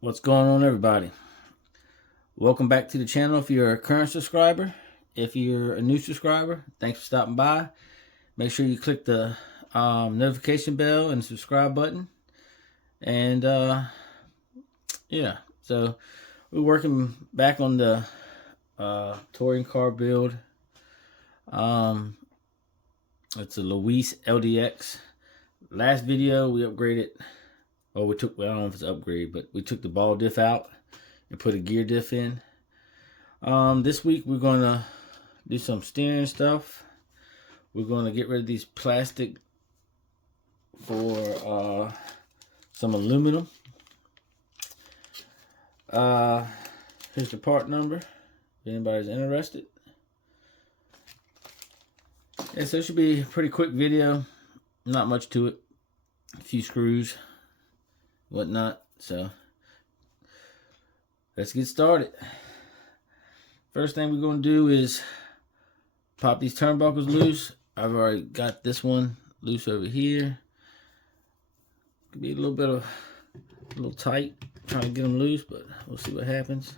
What's going on, everybody? Welcome back to the channel if you're a current subscriber. If you're a new subscriber, thanks for stopping by. Make sure you click the notification bell and subscribe button. And yeah, so we're working back on the touring car build. It's a Louise LDX. Last video we upgraded. I don't know if it's an upgrade, but we took the ball diff out and put a gear diff in. This week we're going to do some steering stuff. We're going to get rid of these plastic for some aluminum. Here's the part number if anybody's interested. And so it should be a pretty quick video. Not much to it. A few screws, whatnot. So let's get started. First thing we're going to do is pop these turnbuckles loose. I've already got this one loose over here. Could be a little tight trying to get them loose, but we'll see what happens.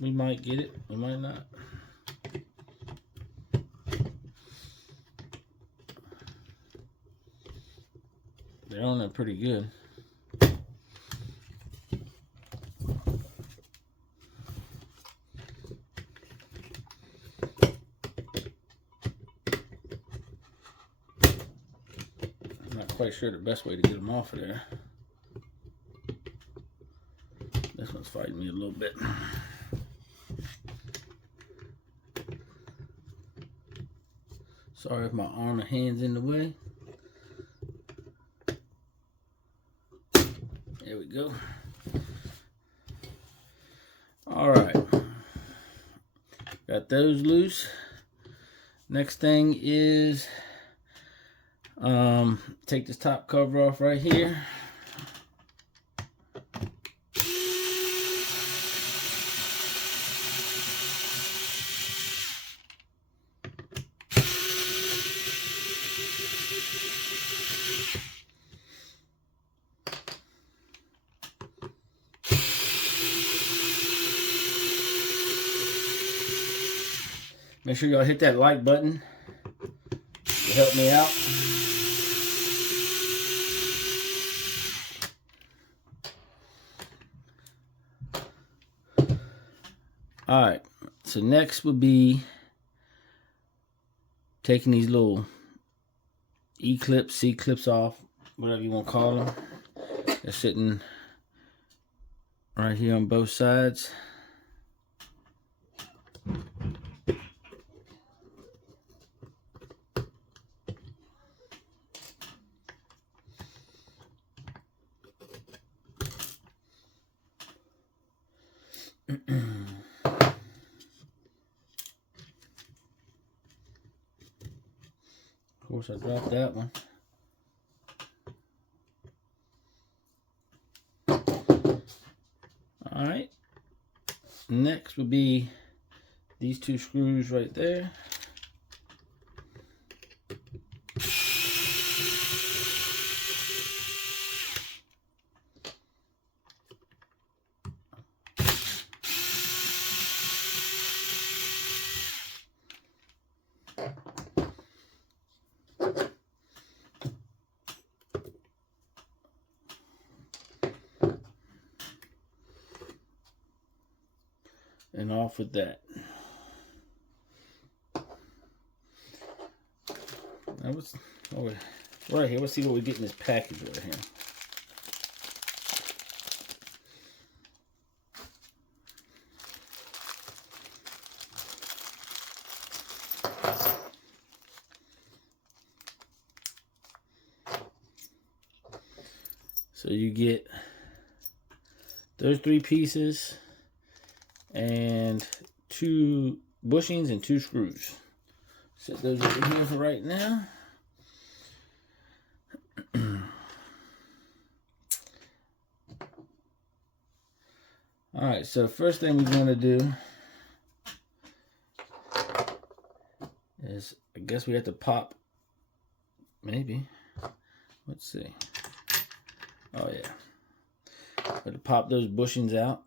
We might get it, we might not. They're on there pretty good. I'm not quite sure the best way to get them off of there. This one's fighting me a little bit. Sorry if my arm and hand's in the way. There we go. All right. Got those loose. Next thing is take this top cover off right here. Make sure y'all hit that like button to help me out. Alright, so next would be taking these little E-clips, C-clips off, whatever you want to call them. They're sitting right here on both sides. Of course, I dropped that one. All right. Next would be these two screws right there. And off with that. That was right here. Let's see what we get in this package right here. So you get those 3 pieces and 2 bushings and 2 screws. Set those over here for right now. Alright, so the first thing we're going to do is, I guess we have to pop Maybe. Let's see. Oh yeah. Got to pop those bushings out.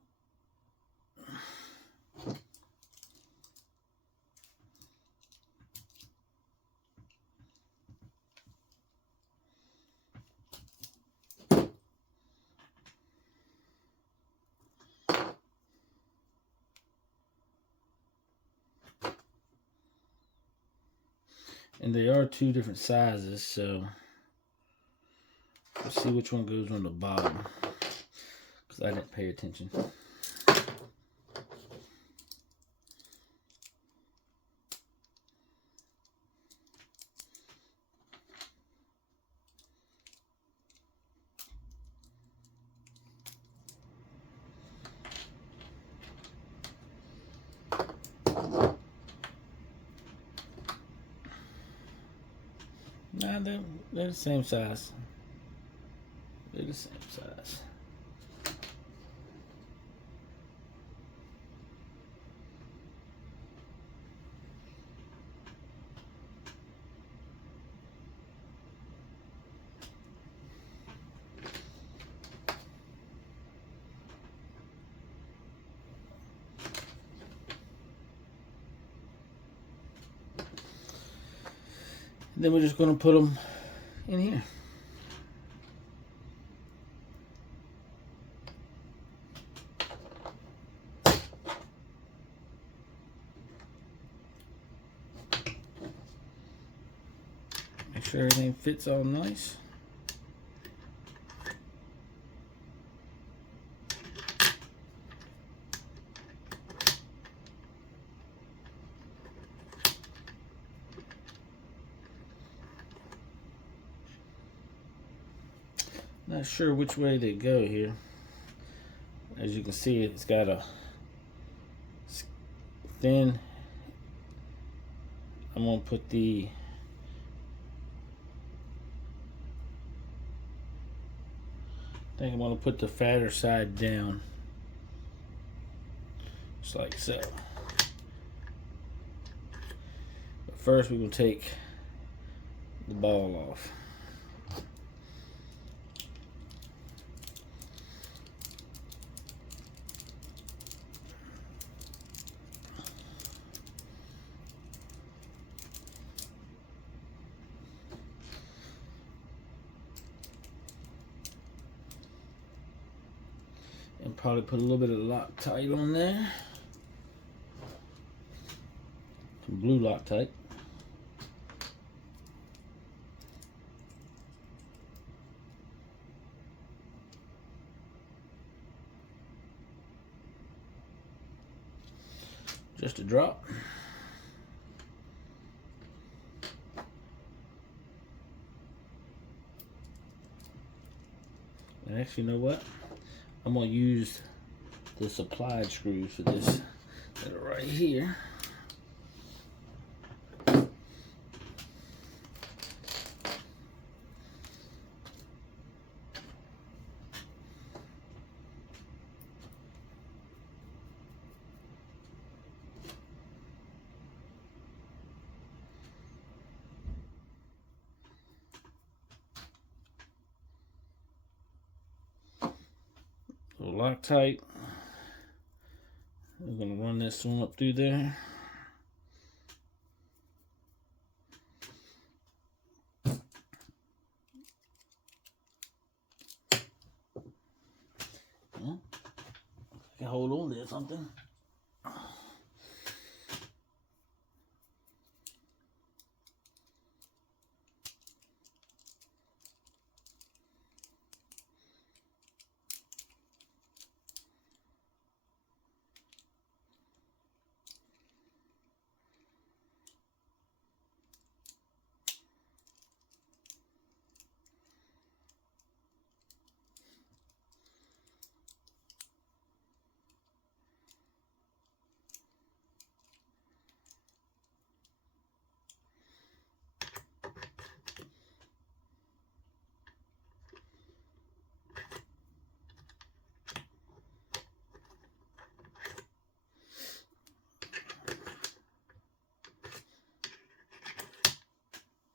And they are two different sizes, so let's see which one goes on the bottom, because I didn't pay attention. Nah, they're the same size. They're the same size. Then we're just going to put them in here. Make sure everything fits all nice. Not sure which way they go here. As you can see, it's got a thin. I'm gonna put the I'm gonna put the fatter side down, just like so. But first, we will take the ball off. And probably put a little bit of Loctite on there. Some blue Loctite. Just a drop. And actually, you know what? I'm going to use the supplied screws for this that are right here. So Loctite. I'm going to run this one up through there. I can hold on to something.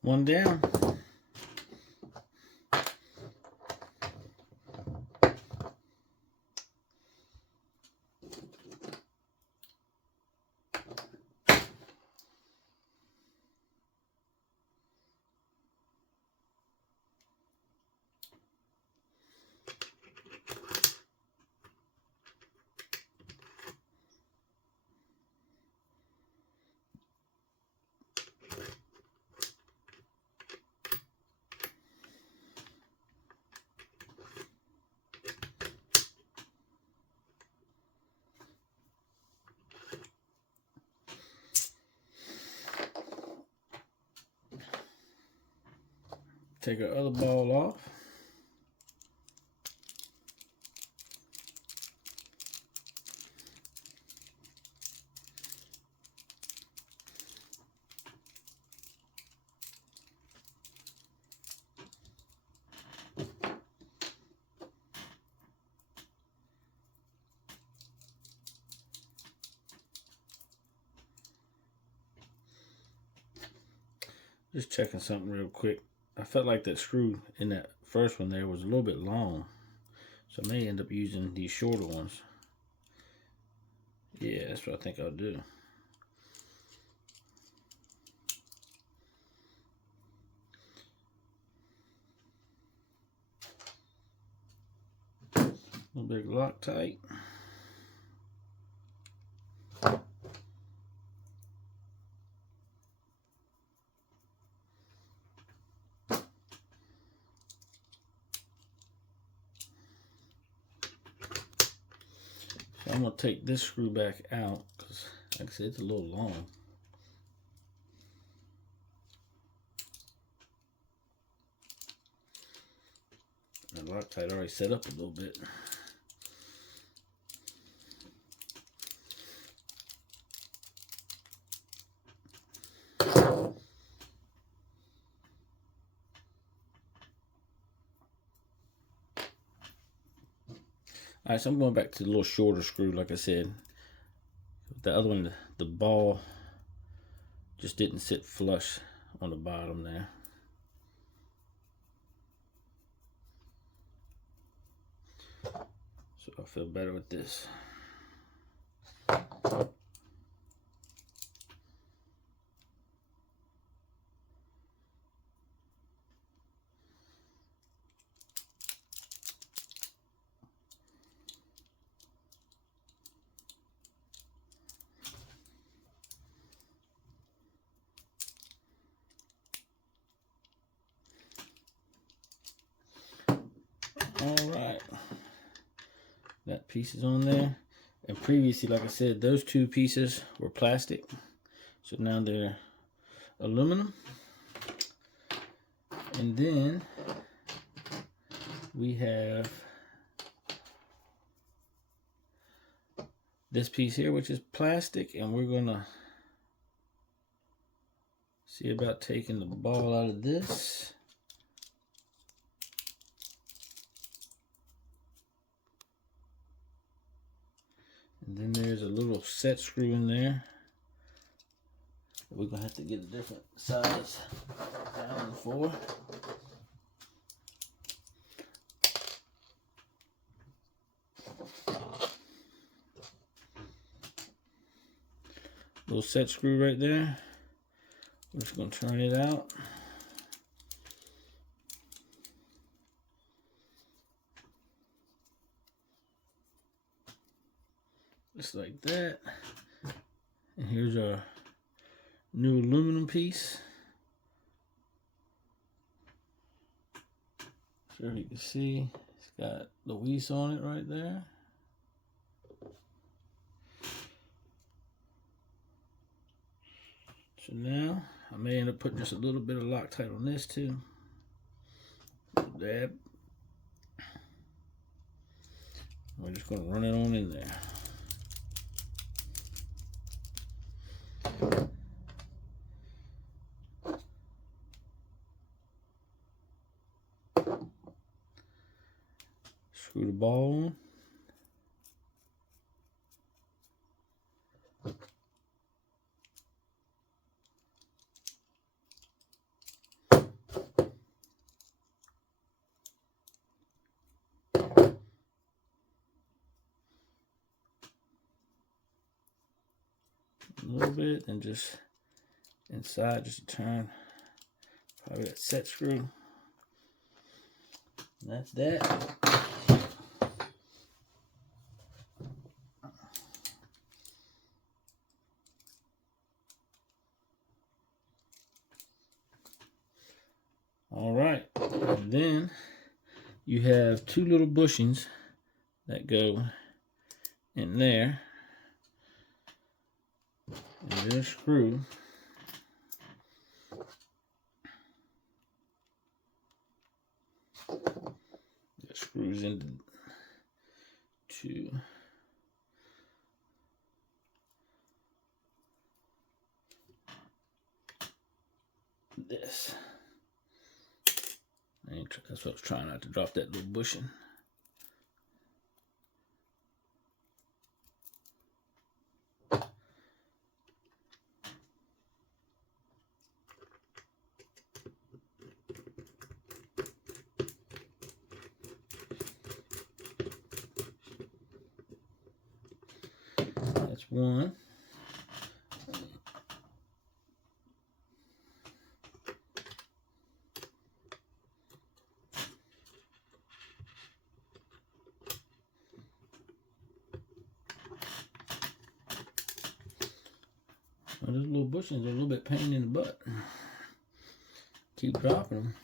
One down. take our other ball off. Just checking something real quick. I felt like that screw in that first one there was a little bit long, so I may end up using these shorter ones. Yeah, that's what I think I'll do. A little bit of Loctite. I'm going to take this screw back out because, like I said, it's a little long. The Loctite already set up a little bit. Alright, so I'm going back to the little shorter screw, like I said. The other one, the ball just didn't sit flush on the bottom there. So I feel better with this. Alright, got pieces on there, and previously, like I said, those two pieces were plastic, so now they're aluminum. And then we have this piece here, which is plastic, and we're gonna see about taking the ball out of this. And then there's a little set screw in there. We're gonna have to get a different size Allen for. Little set screw right there. We're just gonna turn it out. Just like that. And here's our new aluminum piece. Sure you can see it's got Louise on it right there. So now I may end up putting just a little bit of Loctite on this too. Dab. We're just gonna run it on in there. Screw the ball on. A little bit, and just inside, just a turn. Probably that set screw. And that's that. All right, and then you have two little bushings that go in there. And then a screw. screws into this. That's what I was trying not to drop that little bushing. That's one. Well, those little bushings are a little bit pain in the butt. Keep dropping them.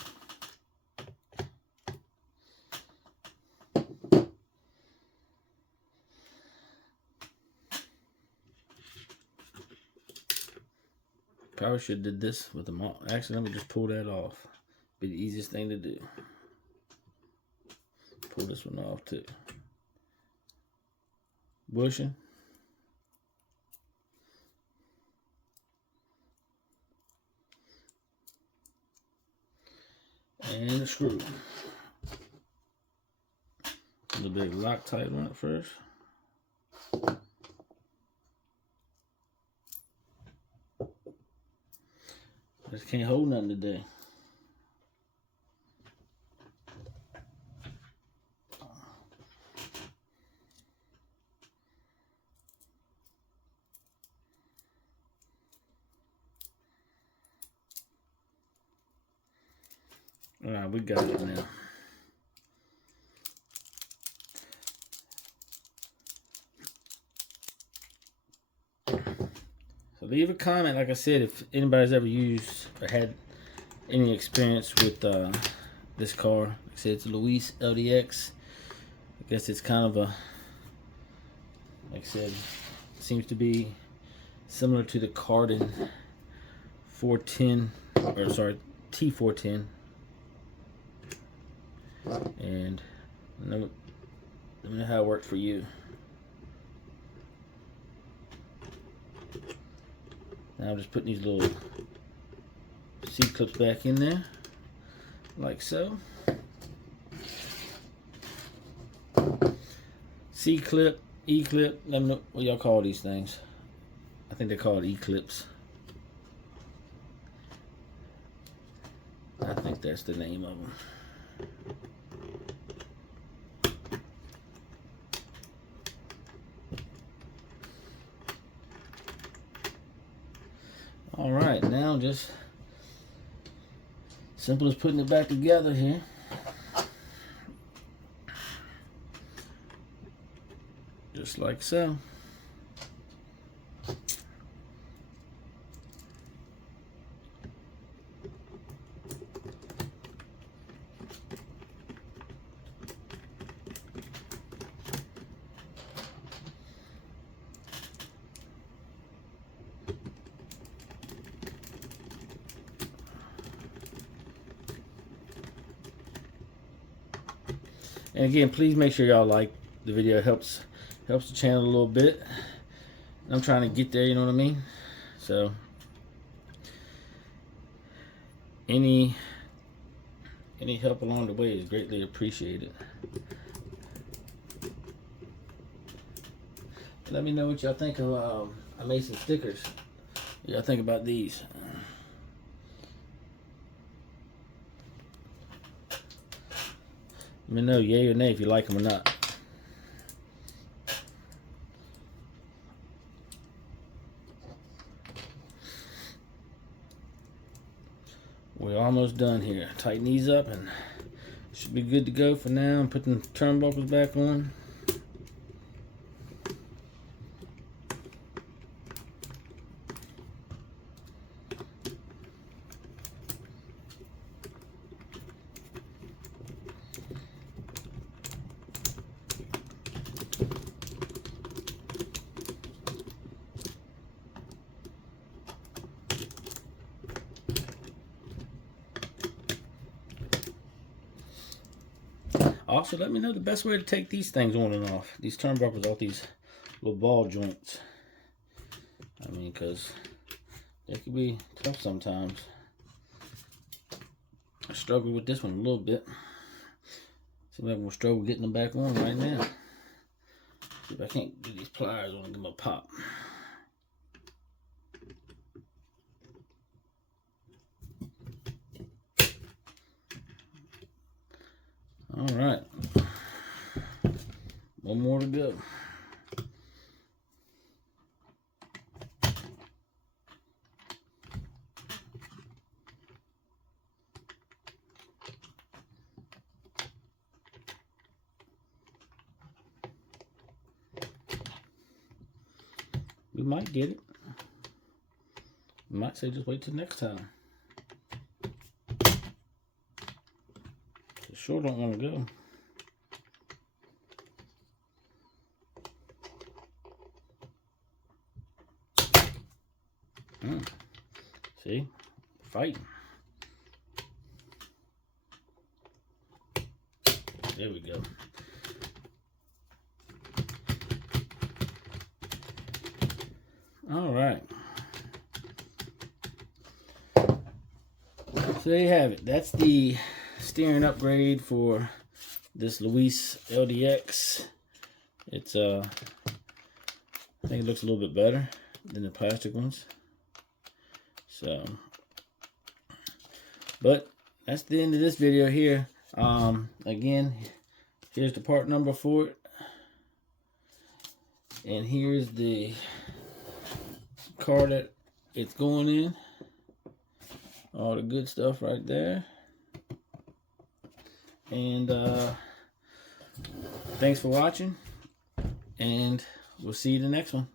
Probably should have did this with them all. Actually, let me just pull that off. Be the easiest thing to do. Pull this one off too. Bushing. And the screw. A little bit of Loctite on it first. Just can't hold nothing today. All right, we got it now. So leave a comment, like I said, if anybody's ever used or had any experience with this car. Like I said, it's a Louise LDX. I guess it's kind of a, like I said, seems to be similar to the Carten 410, or sorry, T410. And let me know how it worked for you. Now I'm just putting these little C-clips back in there, like so. C-clip, E-clip, let me know what y'all call these things. I think they call it E-clips. I think that's the name of them. All right, now just simple as putting it back together here. Just like so. And again, please make sure y'all like the video. It helps the channel a little bit. I'm trying to get there, you know what I mean? So any help along the way is greatly appreciated. Let me know what y'all think of I made some stickers. What y'all think about these? Let me know, yay or nay, if you like them or not. We're almost done here. Tighten these up and should be good to go for now. I'm putting the turnbuckles back on. Also, let me know the best way to take these things on and off. These turnbuckles off these little ball joints. I mean, because they can be tough sometimes. I struggle with this one a little bit. Seems like I'm going to struggle getting them back on right now. See if I can't get these pliers on and give them a pop. All right. One more to go. We might get it. We might say just wait till next time. I sure don't want to go. See? Fighting. There we go. All right. So there you have it. That's the steering upgrade for this Louise LDX. It's I think it looks a little bit better than the plastic ones. So, but that's the end of this video here. Again, here's the part number for it, and here's the car that it's going in. All the good stuff right there. And thanks for watching, and we'll see you in the next one.